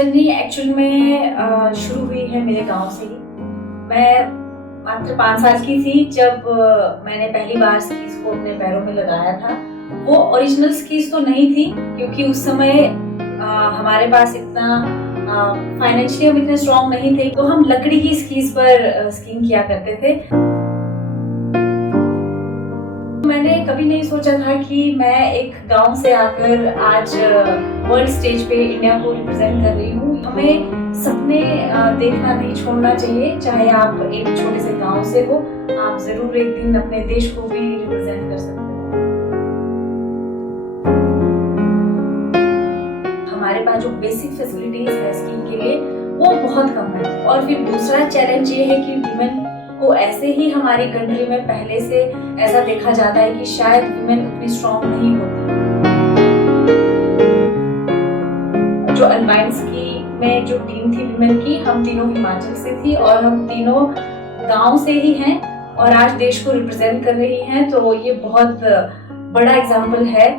Journey actual में शुरू हुई है मेरे गांव से ही। मैं मात्र 5 साल की थी जब मैंने पहली बार स्कीज को अपने पैरों में लगाया था। वो ओरिजिनल स्कीज तो नहीं थी क्योंकि उस समय हमारे पास इतना फाइनेंशियली हम इतने स्ट्रॉन्ग नहीं थे, तो हम लकड़ी की स्कीज पर स्कीइंग किया करते थे। मैंने कभी नहीं सोचा था कि मैं एक गांव से आकर आज वर्ल्ड स्टेज पे इंडिया को रिप्रेजेंट कर रही हूँ। हमें सपने देखना नहीं छोड़ना चाहिए, चाहे आप एक छोटे से गांव से हो, आप जरूर एक दिन अपने देश को भी रिप्रेजेंट कर सकते हो। हमारे पास जो बेसिक फैसिलिटीज है स्कीइंग के लिए वो बहुत कम है। और फिर दूसरा चैलेंज ये है कि वुमेन को ऐसे ही हमारी कंट्री में पहले से ऐसा देखा जाता है कि शायद वुमेन उतनी स्ट्रॉन्ग नहीं होती। जो अल्पाइन स्की में जो टीम थी वुमेन की, हम तीनों हिमाचल से थी और हम तीनों गांव से ही हैं और आज देश को रिप्रेजेंट कर रही हैं। तो ये बहुत बड़ा एग्जाम्पल है,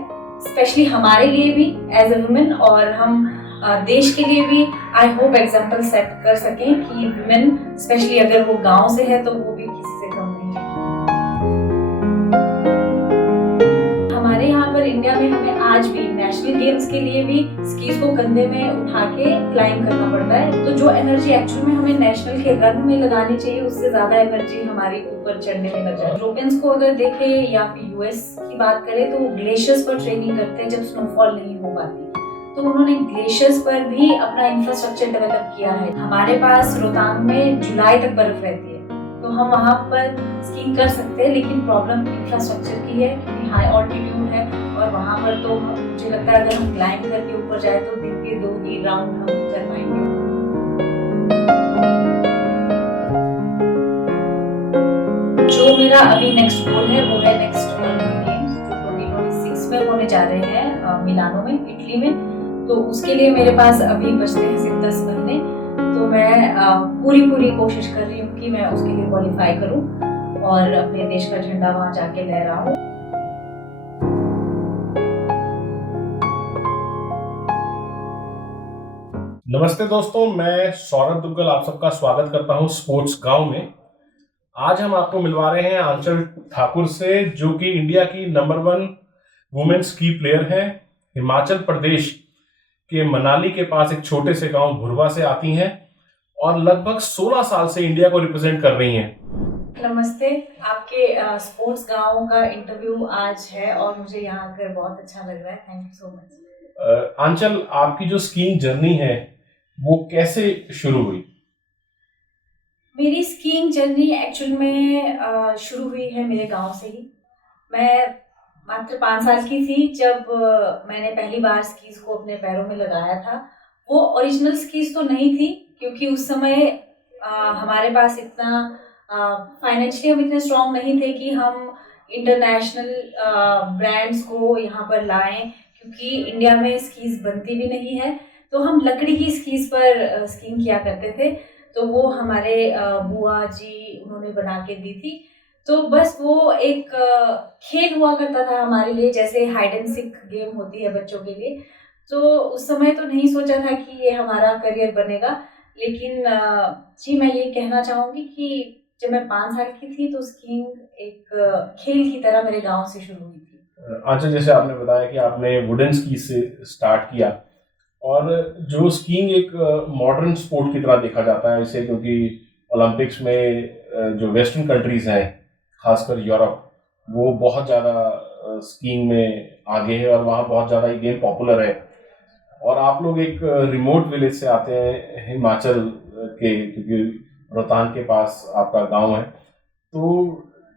स्पेशली हमारे लिए भी एज ए वुमेन, और हम देश के लिए भी आई होप एग्जाम्पल सेट कर सकें कि वुमेन स्पेशली अगर वो गांव से है तो वो भी किसी से कम नहीं है। हमारे यहाँ पर इंडिया में हमें आज भी नेशनल गेम्स के लिए भी स्कीज को कंधे में उठा के क्लाइंब करना पड़ता है। तो जो एनर्जी एक्चुअल में हमें नेशनल के रन में लगानी चाहिए, उससे ज्यादा एनर्जी हमारी ऊपर चढ़ने में लग जाए। यूरोपियंस को अगर देखें या फिर यूएस की बात करें तो वो ग्लेशियर्स पर ट्रेनिंग करते हैं जब स्नोफॉल नहीं हो पाती, तो उन्होंने ग्लेशियर्स पर भी अपना इंफ्रास्ट्रक्चर डेवलप किया है। हमारे पास रोहतांग में जुलाई तक बर्फ रहती है, तो हम वहाँ पर स्कीइंग कर सकते हैं, लेकिन प्रॉब्लम इंफ्रास्ट्रक्चर की है क्योंकि हाई ऑल्टीट्यूड है और वहाँ पर तो मुझे लगता है अगर हम क्लाइंब करके ऊपर जाए तो दिन के 2-3 राउंड हम कर पाएंगे। जो मेरा अभी नेक्स्ट गोल है वो है नेक्स्ट ओलंपिक गेम्स जो 2026 में होने जा रहे हैं मिलानो में, इटली में। तो उसके लिए मेरे पास अभी बचते हैं सिर्फ 10 महीने, तो मैं पूरी कोशिश कर रही हूँ कि मैं उसके लिए क्वालिफाई करूँ और अपने देश का झंडा वहाँ जाके लहराऊं। नमस्ते दोस्तों, मैं सौरभ दुग्गल आप सबका स्वागत करता हूँ स्पोर्ट्स गांव में। आज हम आपको मिलवा रहे हैं आंचल ठाकुर से, जो कि इंडिया की नंबर 1 वुमेन्स स्की प्लेयर हैं। हिमाचल प्रदेश के मनाली के पास एक छोटे से गांव भुरवा से आती हैं और लगभग 16 साल से इंडिया को रिप्रेजेंट कर रही हैं। नमस्ते, आपके स्पोर्ट्स गांव का इंटरव्यू आज है और मुझे यहाँ आकर बहुत अच्छा लग रहा है। Thank you so much. Aanchal, आपकी जो स्कीइंग जर्नी है वो कैसे शुरू हुई? मेरी स्कीइंग जर्नी एक्चुअल में शुरू हुई है मेरे गांव से ही। मैं मात्र 5 साल की थी जब मैंने पहली बार स्कीज को अपने पैरों में लगाया था। वो ओरिजिनल स्कीज तो नहीं थी क्योंकि उस समय हमारे पास इतना फाइनेंशियली हम इतने स्ट्रॉन्ग नहीं थे कि हम इंटरनेशनल ब्रांड्स को यहाँ पर लाएं, क्योंकि इंडिया में स्कीज बनती भी नहीं है। तो हम लकड़ी की स्कीज पर स्कीइंग किया करते थे, तो वो हमारे बुआ जी उन्होंने बना के दी थी। तो बस वो एक खेल हुआ करता था हमारे लिए, जैसे हाइड एंड सीक गेम होती है बच्चों के लिए। तो उस समय तो नहीं सोचा था कि ये हमारा करियर बनेगा, लेकिन जी मैं ये कहना चाहूँगी कि जब मैं 5 साल की थी तो स्कीइंग एक खेल की तरह मेरे गांव से शुरू हुई थी। अच्छा, जैसे आपने बताया कि आपने वुडन स्की से स्टार्ट किया, और जो स्कीइंग एक मॉडर्न स्पोर्ट की तरह देखा जाता है इसे, क्योंकि ओलंपिक्स में जो वेस्टर्न कंट्रीज हैं, खासकर यूरोप, वो बहुत ज़्यादा स्कीइंग में आगे है और वहाँ बहुत ज़्यादा ये गेम पॉपुलर है। और आप लोग एक रिमोट विलेज से आते हैं हिमाचल के, क्योंकि रोहतांग के पास आपका गांव है, तो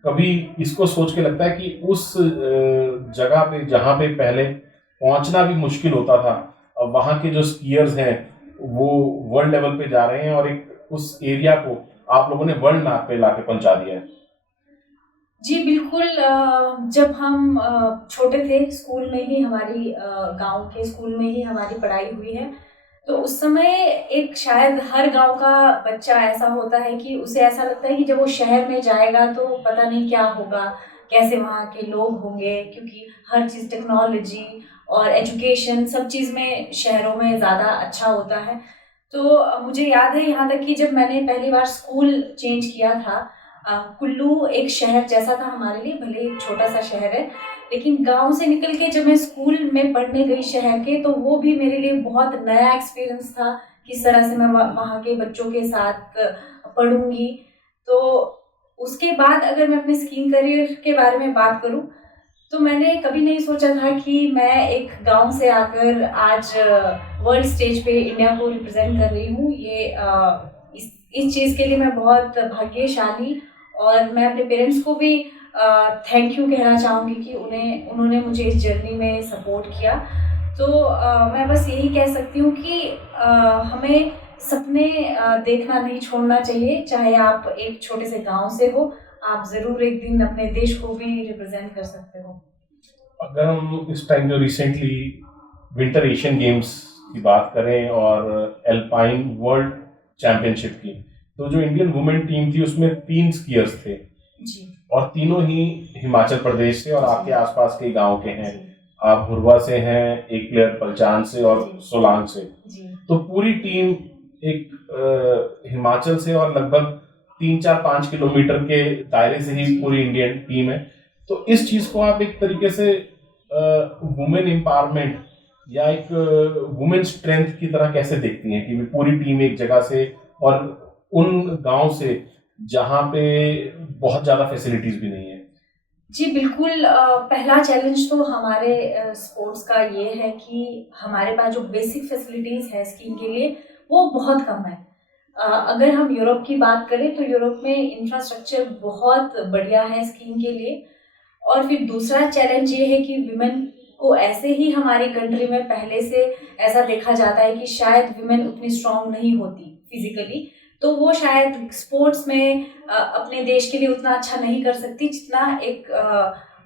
कभी इसको सोच के लगता है कि उस जगह पे जहाँ पे पहले पहुँचना भी मुश्किल होता था, अब वहाँ के जो स्कीयर्स हैं वो वर्ल्ड लेवल पे जा रहे हैं और एक उस एरिया को आप लोगों ने वर्ल्ड मैप पे लाके पहुंचा दिया है? जी बिल्कुल। जब हम छोटे थे, स्कूल में ही हमारी गांव के स्कूल में ही हमारी पढ़ाई हुई है, तो उस समय एक शायद हर गांव का बच्चा ऐसा होता है कि उसे ऐसा लगता है कि जब वो शहर में जाएगा तो पता नहीं क्या होगा, कैसे वहाँ के लोग होंगे, क्योंकि हर चीज़ टेक्नोलॉजी और एजुकेशन सब चीज़ में शहरों में ज़्यादा अच्छा होता है। तो मुझे याद है यहाँ तक कि जब मैंने पहली बार स्कूल चेंज किया था, कुल्लू एक शहर जैसा था हमारे लिए, भले एक छोटा सा शहर है, लेकिन गांव से निकल के जब मैं स्कूल में पढ़ने गई शहर के, तो वो भी मेरे लिए बहुत नया एक्सपीरियंस था। किस तरह से मैं वहाँ के बच्चों के साथ पढ़ूंगी। तो उसके बाद अगर मैं अपने स्कीइंग करियर के बारे में बात करूँ, तो मैंने कभी नहीं सोचा था कि मैं एक गांव से आकर आज वर्ल्ड स्टेज पे इंडिया को रिप्रेजेंट कर रही हूँ। ये इस चीज़ के लिए मैं बहुत भाग्यशाली, और मैं अपने पेरेंट्स को भी थैंक यू कहना चाहूँगी कि उन्होंने मुझे इस जर्नी में सपोर्ट किया। तो मैं बस यही कह सकती हूँ कि हमें सपने देखना नहीं छोड़ना चाहिए, चाहे आप एक छोटे से गांव से हो, आप ज़रूर एक दिन अपने देश को भी रिप्रेजेंट कर सकते हो। अगर हम इस टाइम जो रिसेंटली विंटर एशियन गेम्स की बात करें और एल्पाइन वर्ल्ड चैंपियनशिप की, तो जो इंडियन वुमेन टीम थी उसमें 3 स्कीयर्स थे जी। और तीनों ही हिमाचल प्रदेश से और आपके आसपास के गांव के हैं। आप हुरवा से हैं, एक प्लेयर पलचान से और सोलांग से। तो पूरी टीम एक हिमाचल से और लगभग 3-4-5 किलोमीटर के दायरे से ही पूरी इंडियन टीम है। तो इस चीज को आप एक तरीके से वुमेन एम्पावरमेंट या एक वुमेन स्ट्रेंथ की तरह कैसे देखती हैं कि पूरी टीम एक जगह से और उन गांव से जहां पे बहुत ज्यादा फैसिलिटीज भी नहीं है? जी बिल्कुल। पहला चैलेंज तो हमारे स्पोर्ट्स का ये है कि हमारे पास जो बेसिक फैसिलिटीज़ है स्कीइंग के लिए वो बहुत कम है। अगर हम यूरोप की बात करें तो यूरोप में इंफ्रास्ट्रक्चर बहुत बढ़िया है स्कीइंग के लिए। और फिर दूसरा चैलेंज ये है कि विमेन को ऐसे ही हमारी कंट्री में पहले से ऐसा देखा जाता है कि शायद विमेन उतनी स्ट्रांग नहीं होती फिजिकली, तो वो शायद स्पोर्ट्स में अपने देश के लिए उतना अच्छा नहीं कर सकती जितना एक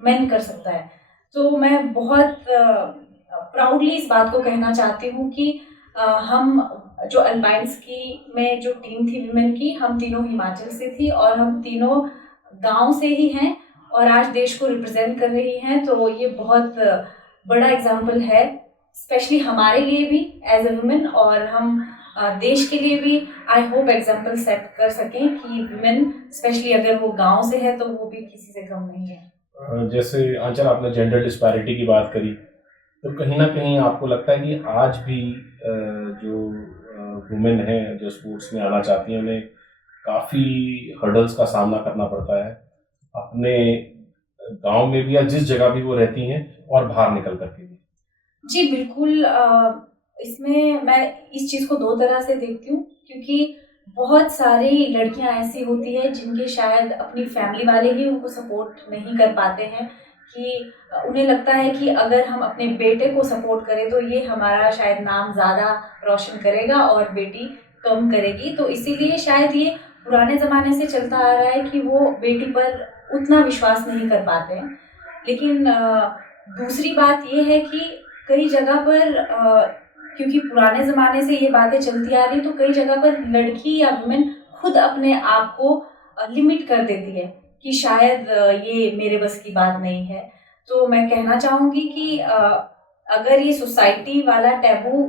मैन कर सकता है। तो मैं बहुत प्राउडली इस बात को कहना चाहती हूँ कि हम जो अल्पाइन स्की में जो टीम थी विमेन की, हम तीनों हिमाचल से थी और हम तीनों गांव से ही हैं और आज देश को रिप्रेजेंट कर रही हैं। तो ये बहुत बड़ा एग्जाम्पल है, स्पेशली हमारे लिए भी एज ए वुमेन, और हम देश के लिए भी आई होप एग्जाम्पल सेट कर सकें कि वुमेन स्पेशली अगर वो गांव से है तो वो भी किसी से कम नहीं है। जैसे आंचल आपने जेंडर डिस्पैरिटी की बात करी, तो कहीं ना कहीं आपको लगता है कि आज भी जो वुमेन हैं जो स्पोर्ट्स में आना चाहती हैं उन्हें काफ़ी हर्डल्स का सामना करना पड़ता है अपने गांव में भी या जिस जगह भी वो रहती हैं और बाहर निकल करके भी? जी बिल्कुल। इसमें मैं इस चीज़ को दो तरह से देखती हूँ, क्योंकि बहुत सारी लड़कियां ऐसी होती है जिनके शायद अपनी फैमिली वाले ही उनको सपोर्ट नहीं कर पाते हैं, कि उन्हें लगता है कि अगर हम अपने बेटे को सपोर्ट करें तो ये हमारा शायद नाम ज़्यादा रोशन करेगा और बेटी कम करेगी। तो इसीलिए शायद ये पुराने ज़माने से चलता आ रहा है कि वो बेटी पर उतना विश्वास नहीं कर पाते हैं। लेकिन दूसरी बात ये है कि कई जगह पर क्योंकि पुराने ज़माने से ये बातें चलती आ रही, तो कई जगह पर लड़की या वुमेन खुद अपने आप को लिमिट कर देती है कि शायद ये मेरे बस की बात नहीं है। तो मैं कहना चाहूँगी कि अगर ये सोसाइटी वाला टैबू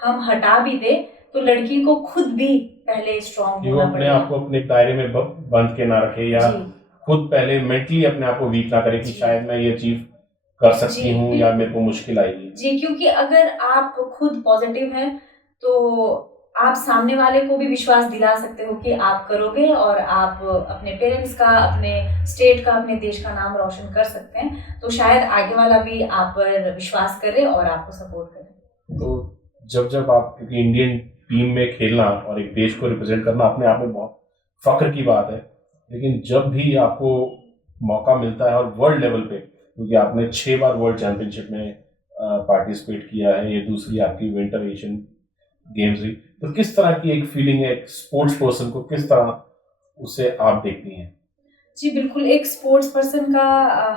हम हटा भी दे तो लड़की को खुद भी पहले स्ट्रॉन्ग होना पड़ेगा। अपने आप को अपने दायरे में बंद के ना रखे या खुद पहले मेंटली अपने आप को वीक ना करे कि शायद मैं ये अचीव कर सकती हूँ या मेरे को मुश्किल आएगी। जी, क्योंकि अगर आप खुद पॉजिटिव हैं तो आप सामने वाले को भी विश्वास दिला सकते हो कि आप करोगे और आप अपने पेरेंट्स का, अपने स्टेट का, अपने देश का नाम रोशन कर सकते हैं। तो शायद आगे वाला भी आप पर विश्वास करे और आपको सपोर्ट करे। तो जब आप, क्योंकि इंडियन टीम में खेलना और एक देश को रिप्रेजेंट करना अपने आप में बहुत फख्र की बात है, लेकिन जब भी आपको मौका मिलता है और वर्ल्ड लेवल पे, क्योंकि आपने 6 बार वर्ल्ड चैंपियनशिप में पार्टिसिपेट किया है, ये दूसरी आपकी विंटर एशियन गेम्स हुई, तो किस तरह की एक फीलिंग है एक स्पोर्ट्स पर्सन को, किस तरह उसे आप देखती हैं? जी बिल्कुल, एक स्पोर्ट्स पर्सन का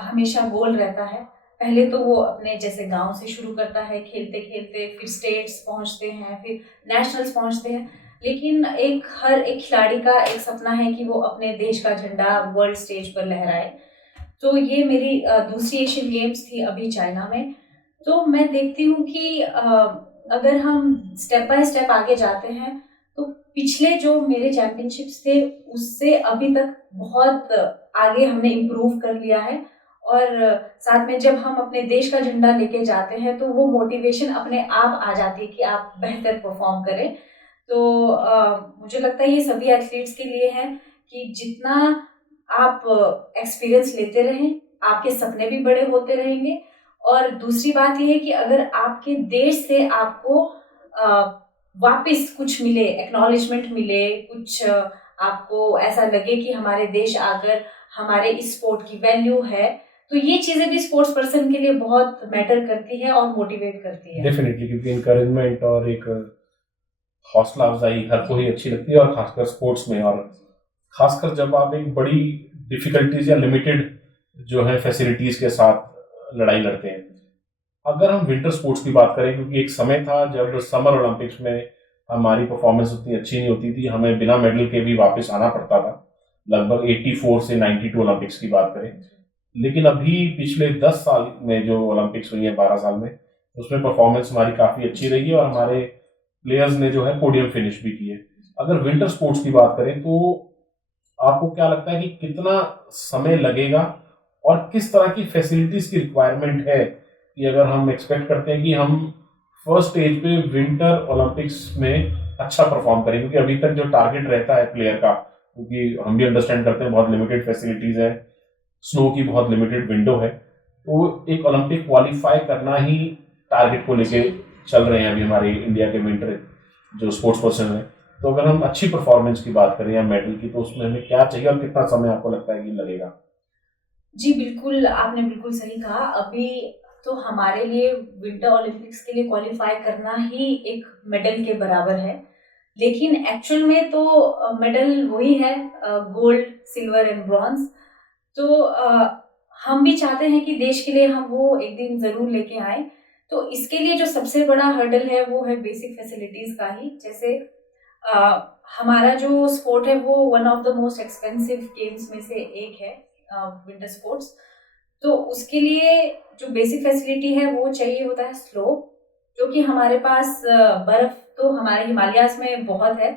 हमेशा गोल रहता है। पहले तो वो अपने जैसे गांव से शुरू करता है, खेलते खेलते फिर स्टेट्स पहुंचते हैं, फिर नेशनल्स पहुंचते हैं। लेकिन हर एक खिलाड़ी का एक सपना है कि वो अपने देश का झंडा वर्ल्ड स्टेज पर लहराए। तो ये मेरी दूसरी एशियन गेम्स थी अभी चाइना में। तो मैं देखती हूँ कि अगर हम स्टेप बाय स्टेप आगे जाते हैं तो पिछले जो मेरे चैंपियनशिप्स थे उससे अभी तक बहुत आगे हमने इम्प्रूव कर लिया है। और साथ में जब हम अपने देश का झंडा लेके जाते हैं तो वो मोटिवेशन अपने आप आ जाती है कि आप बेहतर परफॉर्म करें। तो मुझे लगता है ये सभी एथलीट्स के लिए है कि जितना आप एक्सपीरियंस लेते रहें आपके सपने भी बड़े होते रहेंगे। और दूसरी बात यह है कि अगर आपके देश से आपको वापस कुछ मिले, एक्नॉलेजमेंट मिले, कुछ आपको ऐसा लगे कि हमारे देश आकर हमारे इस स्पोर्ट की वैल्यू है, तो ये चीजें भी स्पोर्ट्स पर्सन के लिए बहुत मैटर करती है और मोटिवेट करती है। डेफिनेटली, क्योंकि इनकरेजमेंट और एक हौसला अफजाई हर को ही अच्छी लगती है, और खासकर स्पोर्ट्स में, और खासकर जब आप एक बड़ी डिफिकल्टीज या लिमिटेड जो है फैसिलिटीज के साथ लड़ाई लड़ते हैं। अगर हम विंटर स्पोर्ट्स की बात करें, क्योंकि एक समय था जब समर ओलंपिक्स में हमारी परफॉर्मेंस उतनी अच्छी नहीं होती थी, हमें बिना मेडल के भी वापस आना पड़ता था, लगभग 84 से 92 ओलंपिक्स की बात करें। लेकिन अभी पिछले 10 साल में जो ओलंपिक्स हुई है 12 साल में, उसमें परफॉर्मेंस हमारी काफ़ी अच्छी रही है और हमारे प्लेयर्स ने जो है पोडियम फिनिश भी की है। अगर विंटर स्पोर्ट्स की बात करें तो आपको क्या लगता है कि कितना समय लगेगा और किस तरह की फैसिलिटीज की रिक्वायरमेंट है कि अगर हम एक्सपेक्ट करते हैं कि हम फर्स्ट स्टेज पे विंटर ओलंपिक्स में अच्छा परफॉर्म करें, क्योंकि अभी तक जो टारगेट रहता है प्लेयर का, क्योंकि हम भी अंडरस्टैंड करते हैं बहुत लिमिटेड फैसिलिटीज है, स्नो की बहुत लिमिटेड विंडो है, तो एक ओलंपिक क्वालिफाई करना ही टारगेट को लेके चल रहे हैं अभी हमारे इंडिया के विंटर जो स्पोर्ट्स पर्सन है। तो अगर हम अच्छी परफॉर्मेंस की बात करें या मेडल की, तो उसमें हमें क्या चाहिए और कितना समय आपको लगता है कि लगेगा? जी बिल्कुल, आपने बिल्कुल सही कहा। अभी तो हमारे लिए विंटर ओलंपिक्स के लिए क्वालिफाई करना ही एक मेडल के बराबर है। लेकिन एक्चुअल में तो मेडल वही है, गोल्ड, सिल्वर एंड ब्रॉन्ज। तो हम भी चाहते हैं कि देश के लिए हम वो एक दिन ज़रूर लेके आए। तो इसके लिए जो सबसे बड़ा हर्डल है वो है बेसिक फैसिलिटीज़ का ही। जैसे हमारा जो स्पोर्ट है वो one of the most expensive games में से एक है, विंटर स्पोर्ट्स। तो उसके लिए जो बेसिक फैसिलिटी है वो चाहिए होता है स्लोप, जो कि हमारे पास बर्फ तो हमारे हिमालयाज में बहुत है।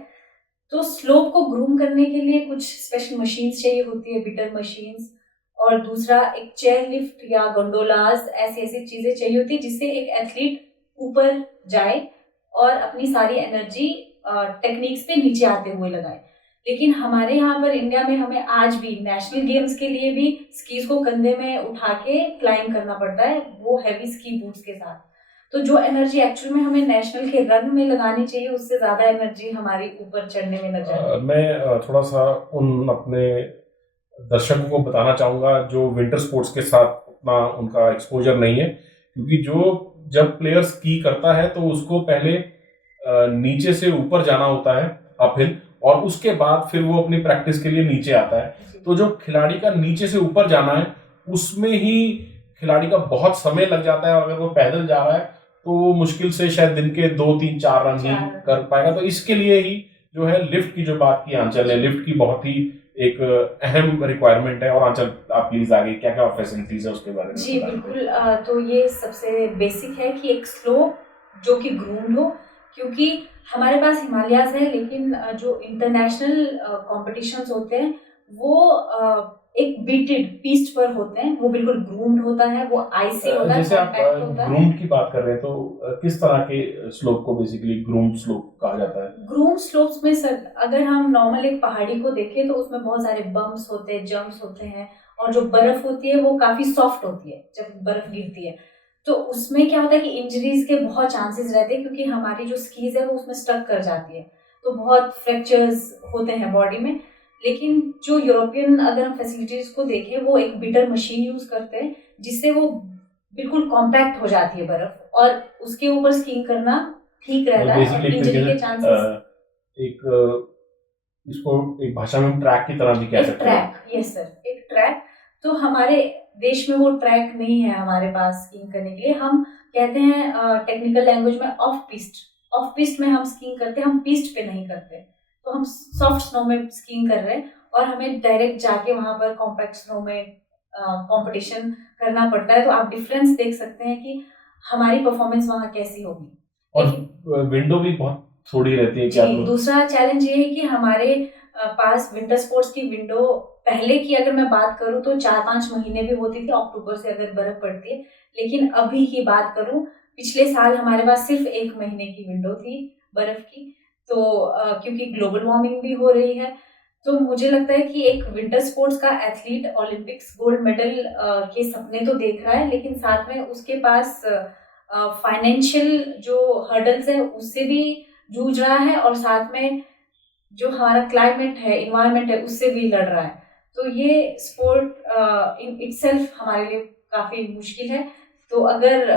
तो स्लोप को ग्रूम करने के लिए कुछ स्पेशल मशीन्स चाहिए होती है, बिटर मशीन्स। और दूसरा एक चेयर लिफ्ट या गोंडोलाज, ऐसी ऐसी चीजें चाहिए होती है जिससे एक एथलीट ऊपर जाए और अपनी सारी एनर्जी टेक्निक्स पे नीचे आते हुए लगाए। लेकिन हमारे यहाँ पर इंडिया में हमें आज भी नेशनल गेम्स के लिए भी स्कीज को कंधे में उठा के क्लाइंब करना पड़ता है, वो हैवी स्की बूट्स के साथ। तो जो एनर्जी एक्चुअल में हमें नेशनल के रन में लगानी चाहिए उससे ज्यादा एनर्जी हमारी ऊपर चढ़ने में नजर आती है। मैं थोड़ा सा उन अपने दर्शकों को बताना चाहूंगा जो विंटर स्पोर्ट्स के साथ उतना उनका एक्सपोजर नहीं है, क्योंकि जो जब प्लेयर स्की करता है तो उसको पहले नीचे से ऊपर जाना होता है, अपहिल, और उसके बाद फिर वो अपनी प्रैक्टिस के लिए नीचे आता है। तो जो खिलाड़ी का नीचे से ऊपर जाना है उसमें ही खिलाड़ी का बहुत समय लग जाता है, और अगर वो पैदल जा रहा है तो वो मुश्किल से शायद दिन के 2 3 4 रन ही कर पाएगा। तो इसके लिए ही जो है लिफ्ट की जो बात की आंचल ने, लिफ्ट की बहुत ही एक अहम रिक्वायरमेंट है। और आंचल आप प्लीज आगे क्या क्या फैसिलिटीज है उसके बारे में जी बिल्कुल। तो ये सबसे बेसिक है कि एक स्लोप जो कि ग्रूम्ड हो, क्योंकि हमारे पास हिमालयाज है लेकिन जो इंटरनेशनल कॉम्पिटिशन्स होते हैं वो एक बीटेड पीस्ट पर होते हैं, वो बिल्कुल ग्रूम्ड होता है, वो आइसी होता है, जैसे आप कॉम्पैक्ट होता है। ग्रूम्ड की बात कर रहे हैं, तो किस तरह के स्लोप को बेसिकली ग्रूम्ड स्लोप कहा जाता है? ग्रूम स्लोप्स में सर अगर हम नॉर्मल एक पहाड़ी को देखें तो उसमें बहुत सारे बम्प्स होते हैं, जंप्स होते हैं, और जो बर्फ होती है वो काफी सॉफ्ट होती है जब बर्फ गिरती है। तो उसमें क्या होता है कि इंजरीज के बहुत चांसेस रहते हैं, क्योंकि हमारी जो स्कीज है वो उसमें स्टक कर जाती है, तो बहुत फ्रैक्चर्स होते हैं बॉडी में। लेकिन जो यूरोपियन अगर हम फैसिलिटीज को देखें वो एक बिटर मशीन यूज करते हैं जिससे वो बिल्कुल कॉम्पैक्ट हो जाती है बर्फ, और उसके ऊपर स्कीइंग करना ठीक रहता है और इंजरी के चांसेस। एक इसको एक भाषा में हम ट्रैक की तरह भी कह सकते हैं। ट्रैक, यस सर, एक ट्रैक। तो हमारे देश में वो ट्रैक नहीं है हमारे पास स्कीइंग करने के लिए। हम कहते हैं टेक्निकल लैंग्वेज में ऑफ पिस्ट। ऑफ पिस्ट में हम स्कीइंग करते हैं, हम पिस्ट पे नहीं करते। तो हम सॉफ्ट स्नो में स्कीइंग कर रहे हैं और हमें डायरेक्ट जाके वहां पर कॉम्पैक्ट स्नो में कंपटीशन करना पड़ता है, तो आप डिफरेंस देख सकते हैं कि हमारी परफॉर्मेंस वहाँ कैसी होगी। और विंडो भी बहुत थोड़ी रहती है क्या? जी, तो दूसरा चैलेंज ये है कि हमारे पास विंटर स्पोर्ट्स की विंडो पहले की अगर मैं बात करूँ तो 4-5 महीने भी होती थी, अक्टूबर से अगर बर्फ पड़ती है। लेकिन अभी की बात करूँ, पिछले साल हमारे पास सिर्फ 1 महीने की विंडो थी बर्फ की। तो क्योंकि ग्लोबल वार्मिंग भी हो रही है, तो मुझे लगता है कि एक विंटर स्पोर्ट्स का एथलीट ओलंपिक्स गोल्ड मेडल के सपने तो देख रहा है, लेकिन साथ में उसके पास फाइनेंशियल जो हर्डल्स है उससे भी जूझ रहा है, और साथ में जो हमारा क्लाइमेट है, एनवायरनमेंट है, उससे भी लड़ रहा है। तो ये स्पोर्ट इन इटसेल्फ हमारे लिए काफ़ी मुश्किल है। तो अगर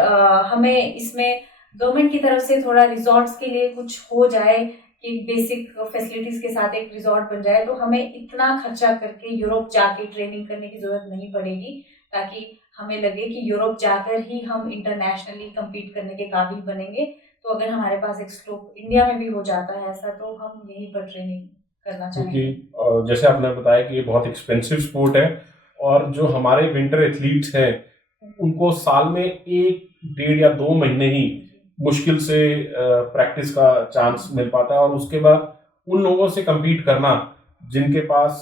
हमें इसमें गवर्नमेंट की तरफ से थोड़ा रिज़ॉर्ट्स के लिए कुछ हो जाए कि बेसिक फैसिलिटीज़ के साथ एक रिज़ॉर्ट बन जाए, तो हमें इतना खर्चा करके यूरोप जाके ट्रेनिंग करने की ज़रूरत नहीं पड़ेगी, ताकि हमें लगे कि यूरोप जाकर ही हम इंटरनेशनली कम्पीट करने के काबिल बनेंगे। तो अगर हमारे पास एक स्कोप इंडिया में भी हो जाता है ऐसा, तो हम यहीं पर ट्रेनिंग करना क्योंकि चाहेंगे। जैसे आपने बताया कि ये बहुत एक्सपेंसिव स्पोर्ट है, और जो हमारे विंटर एथलीट्स हैं उनको साल में 1 डेढ़ या 2 महीने ही मुश्किल से प्रैक्टिस का चांस मिल पाता है, और उसके बाद उन लोगों से compete करना जिनके पास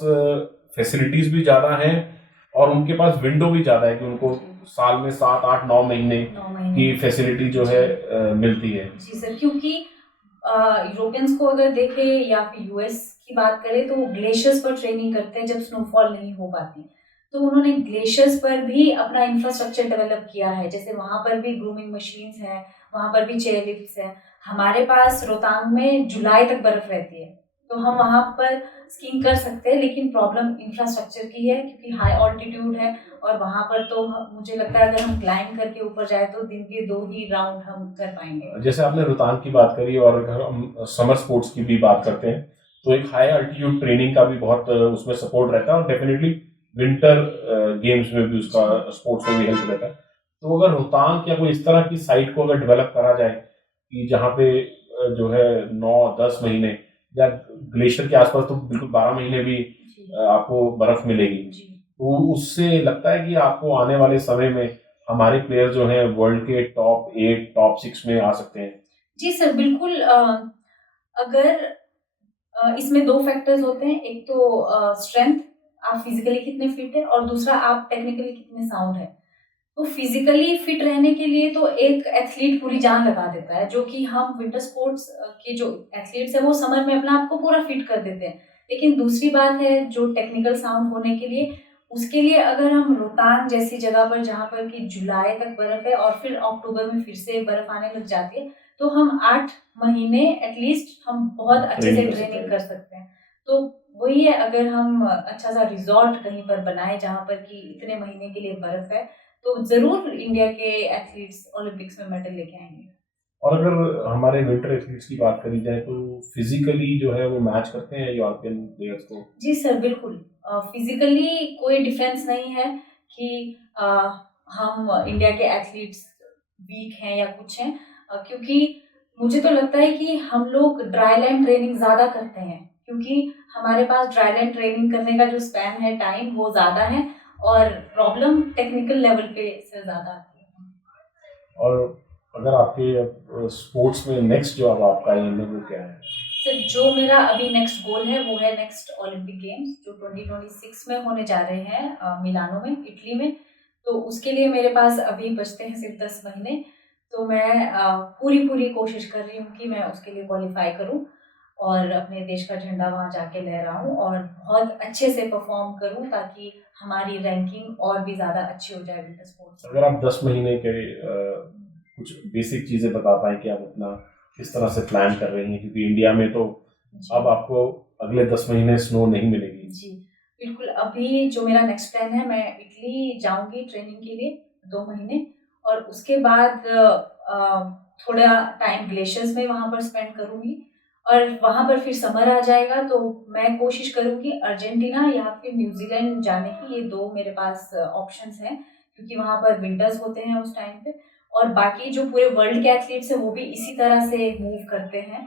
फैसिलिटीज भी ज़्यादा हैं और उनके पास विंडो भी ज़्यादा है कि उनको साल में 7 8 9 महीने 9 महीने की फैसिलिटी जो है मिलती है। जी सर, क्योंकि यूरोपियंस को अगर देखें या फिर यूएस की बात करें, तो वो ग्लेशियर्स पर ट्रेनिंग करते हैं जब स्नोफॉल नहीं हो पाती। तो उन्होंने ग्लेशियर्स पर भी अपना इंफ्रास्ट्रक्चर डेवलप किया है, जैसे वहाँ पर भी ग्रूमिंग मशीन्स हैं, वहाँ पर भी चेयर लिफ्ट्स हैं। हमारे पास रोहतांग में जुलाई तक बर्फ रहती है, तो हम वहाँ पर स्कीइंग कर सकते हैं, लेकिन प्रॉब्लम इंफ्रास्ट्रक्चर की है, क्योंकि हाई ऑल्टीट्यूड है, और वहाँ पर तो मुझे लगता है अगर हम क्लाइंब करके ऊपर जाए तो दिन के 2 ही राउंड हम कर पाएंगे। जैसे आपने रोहतांग की बात करी, और अगर हम समर स्पोर्ट्स की भी बात करते हैं तो एक हाई अल्टीट्यूड ट्रेनिंग का भी बहुत उसमें सपोर्ट रहता है, और डेफिनेटली विंटर गेम्स में भी उसका स्पोर्ट्स में भी हेल्प रहता है। तो अगर रोहतांग या कोई इस तरह की साइट को अगर डेवलप करा जाए कि जहाँ पे जो है 9 10 महीने, या ग्लेशियर के आसपास तो बिल्कुल 12 महीने भी आपको बर्फ मिलेगी, तो उससे लगता है कि आपको आने वाले समय में हमारे प्लेयर जो हैं वर्ल्ड के टॉप 8 टॉप 6 में आ सकते हैं। जी सर, बिल्कुल। अगर इसमें 2 फैक्टर्स होते हैं, एक तो स्ट्रेंथ, आप फिजिकली कितने फिट हैं, और दूसरा आप टेक्निकली कितने साउंड हैं। तो फिजिकली फिट रहने के लिए तो एक एथलीट पूरी जान लगा देता है, जो कि हम विंटर स्पोर्ट्स के जो एथलीट्स हैं वो समर में अपना आप को पूरा फिट कर देते हैं। लेकिन दूसरी बात है जो टेक्निकल साउंड होने के लिए, उसके लिए अगर हम रोहतांग जैसी जगह पर, जहाँ पर कि जुलाई तक बर्फ है और फिर अक्टूबर में फिर से बर्फ आने लग जाती है, तो हम 8 महीने एटलीस्ट हम बहुत अच्छे से ट्रेनिंग कर सकते हैं। तो वही है, अगर हम अच्छा सा रिजॉर्ट कहीं पर बनाए जहाँ पर कि इतने महीने के लिए बर्फ है, तो ज़रूर इंडिया के एथलीट्स ओलंपिक्स में मेडल लेके आएँगे। और अगर हमारे विंटर एथलीट्स की बात करी जाए तो फिजिकली जो है वो मैच करते हैं यूरोपियन प्लेयर्स को? जी सर, बिल्कुल। फिज़िकली कोई डिफरेंस नहीं है कि अ, हम इंडिया के एथलीट्स वीक हैं या कुछ हैं, क्योंकि मुझे तो लगता है कि हम लोग ड्राई लैंड ट्रेनिंग ज़्यादा करते हैं, क्योंकि हमारे पास ड्राई लैंड ट्रेनिंग करने का जो स्पैन है, टाइम, वो ज़्यादा है, और प्रॉब्लम टेक्निकल लेवल पे से ज़्यादा आती है। और अगर आपके स्पोर्ट्स में नेक्स्ट जो अब आपका एम है वो क्या है? सर, जो मेरा अभी नेक्स्ट गोल है वो है नेक्स्ट ओलंपिक गेम्स, जो 2026 में होने जा रहे हैं मिलानो में, इटली में। तो उसके लिए मेरे पास अभी बचते हैं सिर्फ 10 महीने। तो मैं पूरी कोशिश कर रही हूँ कि मैं उसके लिए क्वालिफाई करूँ और अपने देश का झंडा वहाँ जाके लहराऊँ और बहुत अच्छे से परफॉर्म करूँ, ताकि हमारी रैंकिंग और भी ज़्यादा अच्छी हो जाए विंटर स्पोर्ट्स में। अगर आप 10 महीने के कुछ बेसिक चीजें बता पाएं कि आप अपना किस तरह से प्लान कर रही हैं, क्योंकि इंडिया में तो जी। अब आपको अगले 10 महीने स्नो नहीं मिलेगी। जी, बिल्कुल। अभी जो मेरा नेक्स्ट प्लान है, मैं इटली जाऊँगी ट्रेनिंग के लिए 2 महीने, और उसके बाद थोड़ा टाइम ग्लेशियर्स में वहाँ पर स्पेंड करूँगी, और वहाँ पर फिर समर आ जाएगा, तो मैं कोशिश करूँगी अर्जेंटीना या फिर न्यूज़ीलैंड जाने की। ये 2 मेरे पास ऑप्शंस हैं, क्योंकि वहाँ पर विंटर्स होते हैं उस टाइम पे, और बाकी जो पूरे वर्ल्ड के एथलीट्स हैं वो भी इसी तरह से मूव करते हैं।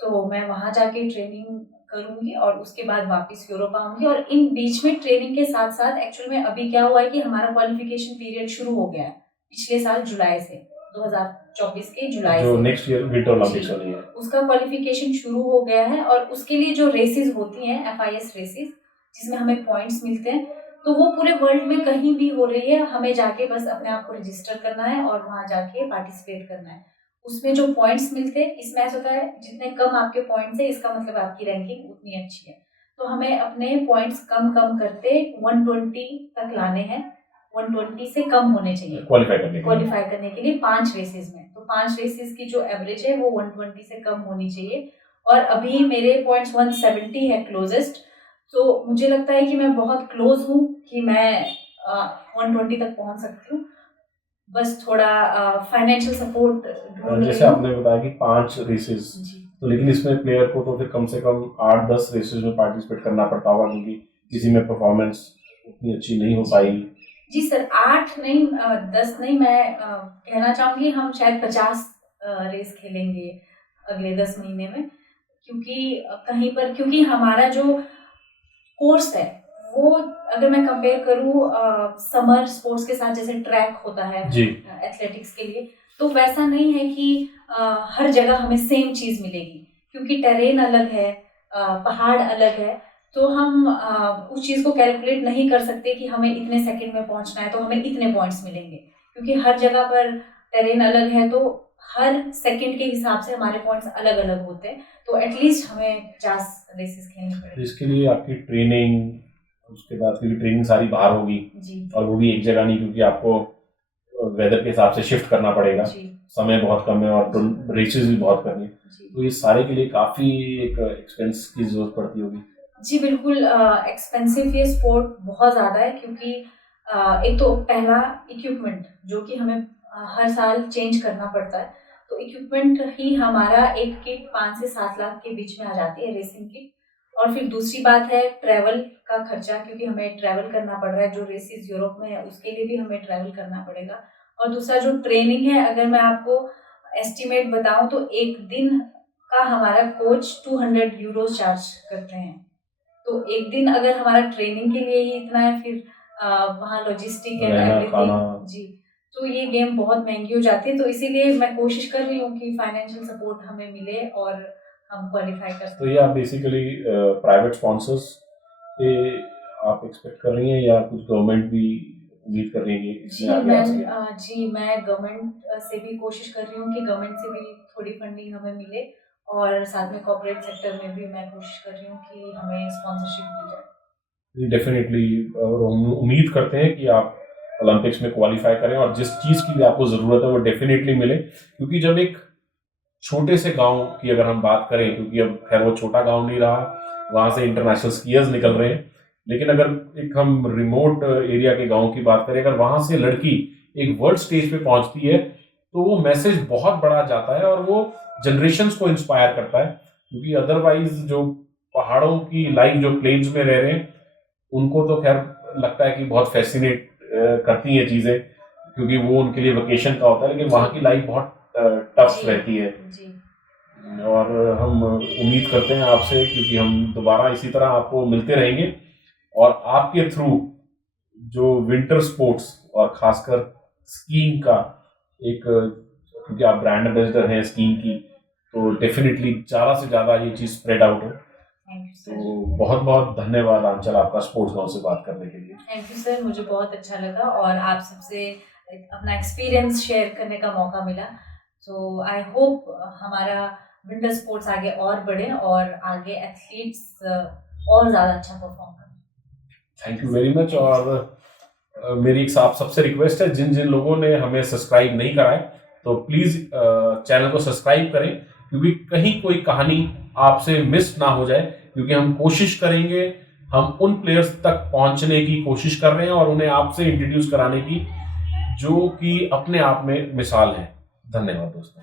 तो मैं वहाँ जाके ट्रेनिंग करूंगी और उसके बाद वापस यूरोप आऊंगी। और इन बीच में ट्रेनिंग के साथ साथ एक्चुअल में अभी क्या हुआ है कि हमारा क्वालिफिकेशन पीरियड शुरू हो गया है पिछले साल जुलाई से, 2024 के जुलाई जो से नेक्स्ट ईयर विंटर ओलंपिक्स वाली है, उसका क्वालिफिकेशन शुरू हो गया है। और उसके लिए जो रेसेस होती हैं FIS रेसेस, जिसमें हमें पॉइंट्स मिलते हैं, तो वो पूरे वर्ल्ड में कहीं भी हो रही है, हमें जाके बस अपने आप को रजिस्टर करना है और वहाँ जाके पार्टिसिपेट करना है। उसमें जो पॉइंट्स मिलते हैं, इसमें ऐसा होता है जितने कम आपके पॉइंट्स है इसका मतलब आपकी रैंकिंग उतनी अच्छी है। तो हमें अपने पॉइंट्स कम करते 120 तक लाने हैं, 120 से कम होने चाहिए क्वालिफाई करने के लिए 5 रेसेस में। तो 5 रेसेस की जो एवरेज है वो 120 से कम होनी चाहिए। और अभी मेरे पॉइंट्स 170 है क्लोजेस्ट, तो मुझे लगता है कि मैं बहुत क्लोज हूँ कि मैं 120 तक पहुँच सकती हूँ। बस थोड़ा फाइनेंशियल सपोर्ट ढूंढ जैसे आपने बताया कि 5 रेसेस, जी तो लेकिन इसमें प्लेयर को तो फिर कम से कम 8-10 रेसेस में पार्टिसिपेट करना पड़ता होगा, क्योंकि किसी में परफॉर्मेंस उतनी अच्छी नहीं हो पाई। जी सर, 8 नहीं 10 नहीं, मैं कहना चाहूँगी हम शायद 50 रेस खेलेंगे अगले 10 महीने में। क्योंकि कहीं पर, क्योंकि हमारा जो कोर्स है वो अगर मैं कंपेयर करूँ समर स्पोर्ट्स के साथ, जैसे ट्रैक होता है एथलेटिक्स के लिए, तो वैसा नहीं है कि हर जगह हमें सेम चीज़ मिलेगी, क्योंकि टेरेन अलग है, पहाड़ अलग है। तो हम उस चीज़ को कैलकुलेट नहीं कर सकते कि हमें इतने सेकंड में पहुंचना है तो हमें इतने पॉइंट्स मिलेंगे, क्योंकि हर जगह पर टेरेन अलग है, तो हर सेकंड के हिसाब से हमारे पॉइंट्स अलग अलग होते हैं। तो एटलीस्ट हमें 50 रेसेस खेलनी पड़ेगी। इसके लिए आपकी ट्रेनिंग, उसके बाद क्योंकि ट्रेनिंग सारी बाहर होगी और वो भी एक जगह नहीं, क्योंकि आपको वेदर के हिसाब से शिफ्ट करना पड़ेगा, समय बहुत कम है और रेसेस भी बहुत कम है, तो ये सारे के लिए काफ़ी एक एक्सपेंस की जरूरत पड़ती होगी। जी बिल्कुल, एक्सपेंसिव ये स्पोर्ट बहुत ज़्यादा है, क्योंकि एक तो पहला इक्विपमेंट जो कि हमें हर साल चेंज करना पड़ता है, तो इक्विपमेंट ही हमारा एक किट 5 से 7 लाख के बीच में आ जाती है, रेसिंग किट। और फिर दूसरी बात है ट्रैवल का खर्चा, क्योंकि हमें ट्रैवल करना पड़ रहा है, जो रेसेस यूरोप में है उसके लिए भी हमें ट्रैवल करना पड़ेगा। और दूसरा जो ट्रेनिंग है, अगर मैं आपको एस्टिमेट बताऊं तो एक दिन का हमारा कोच 200 यूरोज चार्ज करते हैं। तो एक दिन अगर हमारा ट्रेनिंग के लिए ही इतना है, फिर वहाँ लॉजिस्टिक एंड एवरीथिंग, जी, तो ये गेम बहुत महंगी हो जाती है। तो इसीलिए मैं कोशिश कर रही हूँ कि फाइनेंशियल सपोर्ट हमें मिले और हम क्वालिफाई कर सकें। तो ये आप बेसिकली प्राइवेट स्पॉन्सर्स पे आप एक्सपेक्ट कर रही हैं या कुछ गवर्नमेंट भी उम्मीद कर रही है इसमें आगे आ सके? मैं गवर्नमेंट से भी कोशिश कर रही हूँ कि गवर्नमेंट से भी थोड़ी फंडिंग हमें मिले, और साथ में कॉर्पोरेट सेक्टर में भी मैं कोशिश कर रही हूँ कि हमें स्पॉन्सरशिप मिल जाए। डेफिनेटली, और हम उम्मीद करते हैं कि आप ओलंपिक्स में क्वालिफाई करें और जिस चीज़ की भी आपको ज़रूरत है वो डेफिनेटली मिले, क्योंकि जब एक छोटे से गांव की अगर हम बात करें, क्योंकि अब खैर वो छोटा गांव नहीं रहा, वहाँ से इंटरनेशनल स्कीयर्स निकल रहे हैं, लेकिन अगर एक हम रिमोट एरिया के गांव की बात करें, अगर वहाँ से लड़की एक वर्ल्ड स्टेज पे पहुँचती है तो वो मैसेज बहुत बड़ा जाता है और वो जनरेशन्स को इंस्पायर करता है। क्योंकि अदरवाइज जो पहाड़ों की लाइफ, जो प्लेन्स में रह रहे हैं, उनको तो खैर लगता है कि बहुत फैसिनेट करती हैं चीज़ें, क्योंकि वो उनके लिए वेकेशन का होता है, लेकिन वहाँ की लाइफ बहुत टफ रहती है। और हम उम्मीद करते हैं आपसे, क्योंकि हम दोबारा इसी तरह आपको मिलते रहेंगे और आपके थ्रू जो विंटर स्पोर्ट्स और खासकर स्कीइंग का एक, क्योंकि आप ब्रांड एम्बेसडर हैं स्कीइंग की, तो डेफिनेटली ज़्यादा से ज़्यादा ये चीज़ स्प्रेड आउट हो। तो बहुत बहुत धन्यवाद आंचल, आपका स्पोर्ट्स गांव से बात करने के लिए। थैंक यू सर, मुझे बहुत अच्छा लगा और आप सबसे अपना एक्सपीरियंस शेयर करने का मौका मिला। तो आई होप हमारा विंटर स्पोर्ट्स आगे और बढ़े और आगे एथलीट्स और ज़्यादा अच्छा परफॉर्म करें। Thank you very much. और मेरी एक आप सबसे रिक्वेस्ट है, जिन जिन लोगों ने हमें सब्सक्राइब नहीं करा है तो प्लीज़ चैनल को सब्सक्राइब करें, क्योंकि कहीं कोई कहानी आपसे मिस ना हो जाए, क्योंकि हम कोशिश करेंगे, हम उन प्लेयर्स तक पहुंचने की कोशिश कर रहे हैं और उन्हें आपसे इंट्रोड्यूस कराने की, जो कि अपने आप में मिसाल है। धन्यवाद दोस्तों।